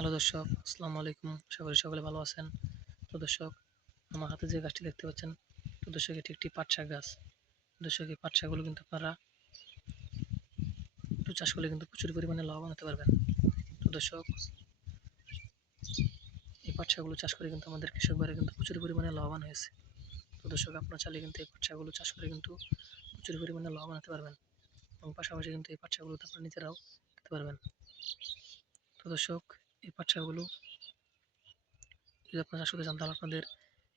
Hello দর্শক, আসসালামু আলাইকুম। আশা করি সকলে ভালো আছেন। তো দর্শক, আমার হাতে যে গাছটি দেখতে পাচ্ছেন, তো দর্শক এটি একটি পাট শাক গাছ। দর্শক এই পাট শাকগুলো কিন্তু আপনারা একটু চাষ করলে কিন্তু প্রচুর পরিমাণে লাভবান হতে পারবেন। তো দর্শক, এই পাট শাকগুলো চাষ করে কিন্তু আমাদের কৃষক ভাইরা কিন্তু প্রচুর পরিমাণে লাভবান হয়েছে। তো দর্শক, আপনারা চাইলে কিন্তু এই পাট শাকগুলো চাষ করে কিন্তু প্রচুর পরিমাণে লাভবান হতে পারবেন এবং পাশাপাশি কিন্তু এই পাট শাকগুলো আপনারা নিজেরাও খেতে পারবেন। তো দর্শক, এই পাট শাকগুলো যদি আপনারা চাষ করতে চান তাহলে আপনাদের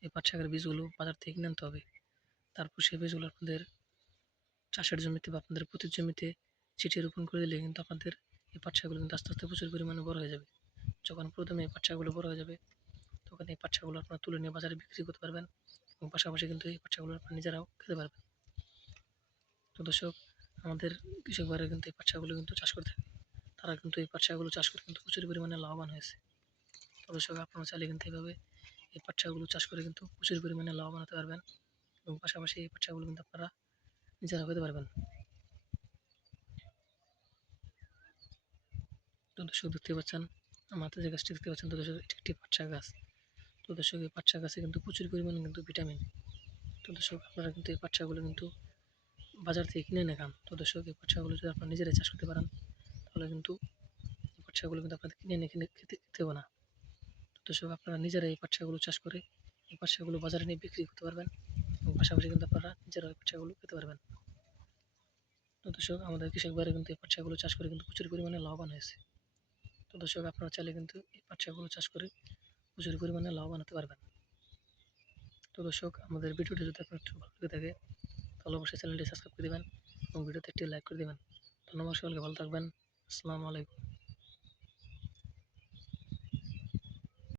এই পাট শাকের বীজগুলো বাজার থেকে কিনে আনতে হবে। তারপর সেই বীজগুলো আপনাদের চাষের জমিতে বা আপনাদের প্রতি জমিতে ছিটিয়ে রোপণ করে দিলে কিন্তু আপনাদের এই পাট শাকগুলো কিন্তু আস্তে আস্তে প্রচুর পরিমাণে বড় হয়ে যাবে। যখন প্রথমে এই পাট শাকগুলো বড় হয়ে যাবে তখন এই পাট শাকগুলো আপনারা তুলে নিয়ে বাজারে বিক্রি করতে পারবেন এবং পাশাপাশি কিন্তু এই পাট শাকগুলো আপনারা নিজেরাও খেতে পারবেন। তো দর্শক, আমাদের কৃষক ভাইরা কিন্তু এই পাট শাকগুলো কিন্তু চাষ করে থাকে। তারা কিন্তু এই পাট শাকগুলো চাষ করে কিন্তু প্রচুর পরিমাণে লাভবান হয়েছে। তো দর্শক, আপনারা চাইলে কিন্তু এইভাবে এই পাট শাকগুলো চাষ করে কিন্তু প্রচুর পরিমাণে লাভবান হতে পারবেন এবং পাশাপাশি এই পাট শাকগুলো কিন্তু আপনারা নিজেরাও খেতে পারবেন। তো দর্শক, দেখতে পাচ্ছেন আমার হাতে যে গাছটি দেখতে পাচ্ছেন, তো দর্শক এটি একটি পাট শাক গাছ। তো দর্শক, এই পাট শাক গাছে কিন্তু প্রচুর পরিমাণে কিন্তু ভিটামিন। তো দর্শক, আপনারা কিন্তু এই পাট শাকগুলো কিন্তু বাজার থেকে কিনে এনে খান। তো দর্শক, এই পাট শাকগুলো যদি আপনারা নিজেরাই চাষ করতে পারেন তাহলে কিন্তু এই পাট শাকগুলো কিন্তু আপনাদের কিনে এনে খেতে হবে না। তো দর্শক, আপনারা নিজেরাই এই পাট শাকগুলো চাষ করে এই পাট শাকগুলো বাজারে নিয়ে বিক্রি করতে পারবেন এবং পাশাপাশি কিন্তু আপনারা নিজেরা এই পাট শাকগুলো খেতে পারবেন। তো দর্শক, আমাদের কৃষক ভাইরা কিন্তু এই পাট শাকগুলো চাষ করে কিন্তু প্রচুর পরিমাণে লাভবান হয়েছে। তো দর্শক, আপনারা চাইলে কিন্তু এই পাট শাকগুলো চাষ করে প্রচুর পরিমাণে লাভবান হতে পারবেন। তো দর্শক, আমাদের ভিডিওটি যদি আপনার একটু ভালো লেগে থাকে তাহলে অবশ্যই চ্যানেলটি সাবস্ক্রাইব করে দেবেন এবং ভিডিওতে একটি লাইক করে দেবেন। ধন্যবাদ, সকলকে ভালো থাকবেন। আসসালামু আলাইকুম।